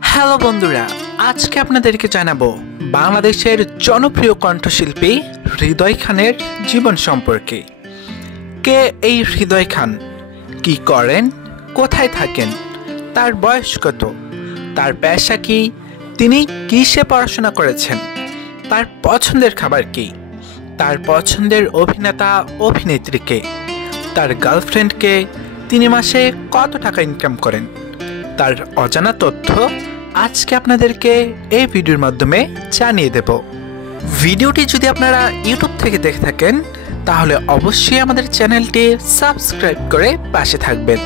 Hello বন্ধুরা, আজকে আপনাদেরকে জানাবো বাংলাদেশের জনপ্রিয় কণ্ঠশিল্পী হৃদয় খানের জীবন সম্পর্কে। কে এই হৃদয় খান, কি করেন, কোথায় থাকেন, তার বয়স কত, তার পেশা কি, তিনি কিসে পড়াশোনা করেছেন, তার পছন্দের খাবার কি, তার পছন্দের অভিনেতা অভিনেত্রীকে, তার গার্লফ্রেন্ডকে, তিনি মাসে কত টাকা ইনকাম করেন, তার অজানা তথ্য আজকে আপনাদেরকে এই ভিডিওর মাধ্যমে জানিয়ে দেব। ভিডিওটি যদি আপনারা ইউটিউব থেকে দেখে থাকেন তাহলে অবশ্যই আমাদের চ্যানেলটি সাবস্ক্রাইব করে পাশে থাকবেন,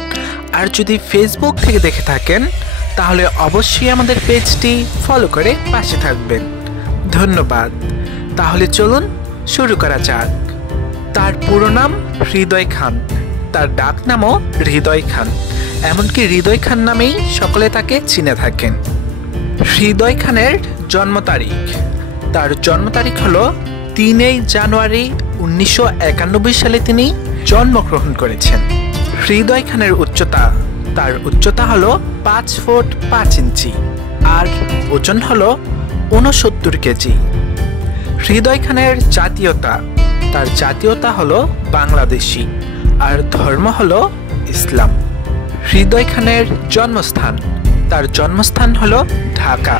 আর যদি ফেসবুক থেকে দেখে থাকেন তাহলে অবশ্যই আমাদের পেজটি ফলো করে পাশে থাকবেন। ধন্যবাদ। তাহলে চলুন শুরু করা যাক। তার পুরো নাম হৃদয় খান, তার ডাক নামও হৃদয় খান, এমনকি হৃদয় খান নামেই সকলে তাকে চিনে থাকেন। হৃদয় খানের জন্ম তারিখ, তার জন্ম তারিখ হলো 3 জানুয়ারি 1991 সালে তিনি জন্মগ্রহণ করেছেন। হৃদয় খানের উচ্চতা, তার উচ্চতা হলো 5 ফুট 5 ইঞ্চি আর ওজন হলো 69 কেজি। হৃদয় খানের জাতীয়তা, তার জাতীয়তা হলো বাংলাদেশি আর ধর্ম হলো ইসলাম। হৃদয় খানের জন্মস্থান, তার জন্মস্থান হলো ঢাকা,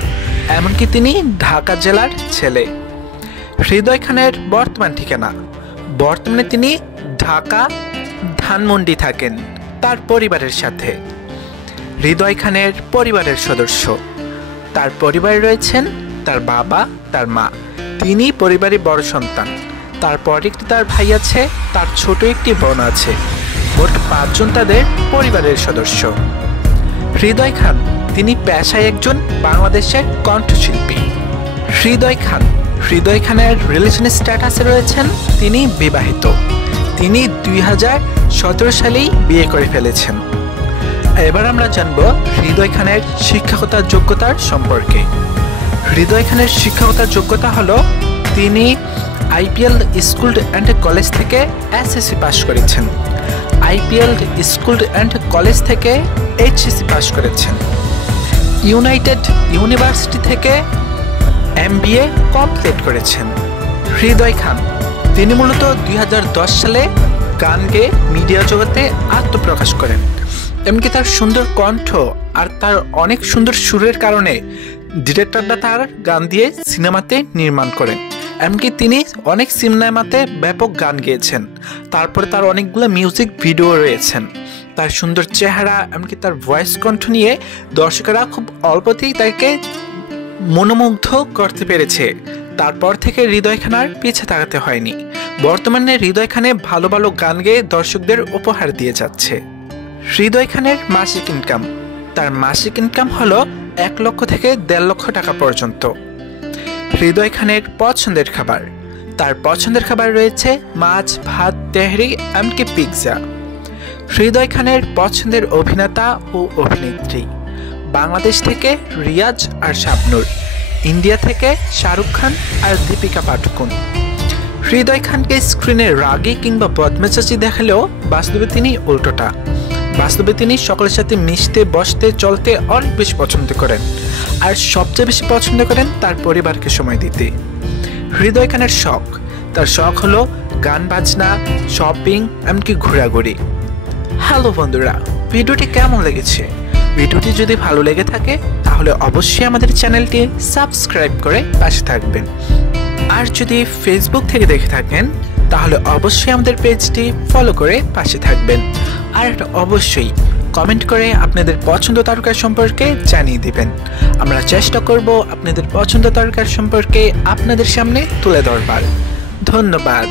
এমনকি তিনি ঢাকা জেলার ছেলে। হৃদয় খানের বর্তমান ঠিকানা, বর্তমানে তিনি ঢাকা ধানমন্ডি থাকেন তার পরিবারের সাথে। হৃদয় খানের পরিবারের সদস্য, তার পরিবারে রয়েছেন তার বাবা, তার মা, তিনি পরিবারের বড় সন্তান, তারপর একটি তার ভাই আছে, তার ছোট একটি বোন আছে, মোট 5 জন তাদের পরিবারের সদস্য। হৃদয় খান তিনি পেশায় একজন বাংলাদেশের কণ্ঠশিল্পী। হৃদয় খান, হৃদয় খানের রিলেশন স্ট্যাটাসে রয়েছেন তিনি বিবাহিত। তিনি 2017 সালেই বিয়ে করে ফেলেছেন। এবার আমরা জানব হৃদয় খানের শিক্ষকতার যোগ্যতার সম্পর্কে। হৃদয় খানের শিক্ষকতার যোগ্যতা হলো তিনি আইপিএল স্কুল অ্যান্ড কলেজ থেকে এসএসসি পাস করেছেন, আইপিএল স্কুল অ্যান্ড কলেজ থেকে এইচএসসি পাস করেছেন, ইউনাইটেড ইউনিভার্সিটি থেকে এমবিএ কমপ্লিট করেছেন। হৃদয় খান তিনি মূলত 2010 সালে গান গেয়ে মিডিয়া জগতে আত্মপ্রকাশ করেন। এমনকি তার সুন্দর কণ্ঠ আর তার অনেক সুন্দর সুরের কারণে ডিরেক্টররা তার গান দিয়ে সিনেমাতে নির্মাণ করেন। এমনকি তিনি অনেক সিনেমাতে ব্যাপক গান গেয়েছেন। তারপরে তার অনেকগুলো মিউজিক ভিডিও রয়েছেন। তার সুন্দর চেহারা এমনকি তার ভয়েস কণ্ঠ নিয়ে দর্শকেরা খুব অল্পতেই তাকে মনোমুগ্ধ করতে পেরেছে। তারপর থেকে হৃদয় খানের পিছে তাকাতে হয়নি। বর্তমানে হৃদয় খানে ভালো ভালো গান গেয়ে দর্শকদের উপহার দিয়ে যাচ্ছে। হৃদয় খানের মাসিক ইনকাম, তার মাসিক ইনকাম হলো 1 লক্ষ থেকে 1.5 লক্ষ টাকা পর্যন্ত। হৃদয় খানের পছন্দের খাবার, তার পছন্দের খাবার রয়েছে মাছ, ভাত, তেহরি, এমনকি পিৎজা। হৃদয় খানের পছন্দের অভিনেতা ও অভিনেত্রী, বাংলাদেশ থেকে রিয়াজ আর শাবনূর, ইন্ডিয়া থেকে শাহরুখ খান আর দীপিকা পাডুকোন। হৃদয় খানকে স্ক্রিনে রাগী কিংবা বদমেজাজি দেখালেও বাস্তবে তিনি উল্টোটা। বাস্তবে তিনি সকলের সাথে মিশতে, বসতে, চলতে অনেক বেশি পছন্দ করেন, আর সবচেয়ে বেশি পছন্দ করেন তার পরিবারকে সময় দিতে। হৃদয় খানের শখ, তার শখ হলো গান বাজনা, শপিং, এমনকি ঘোরাঘুরি। হ্যালো বন্ধুরা, ভিডিওটি কেমন লেগেছে? ভিডিওটি যদি ভালো লেগে থাকে তাহলে অবশ্যই আমাদের চ্যানেলটি সাবস্ক্রাইব করে পাশে থাকবেন, আর যদি ফেসবুক থেকে দেখে থাকেন তাহলে অবশ্যই আমাদের পেজটি ফলো করে পাশে থাকবেন, আর অবশ্যই কমেন্ট করে আপনাদের পছন্দ তারকা সম্পর্কে জানিয়ে দিবেন। আমরা চেষ্টা করব আপনাদের পছন্দ তারকা সম্পর্কে আপনাদের সামনে তুলে ধরবার। ধন্যবাদ।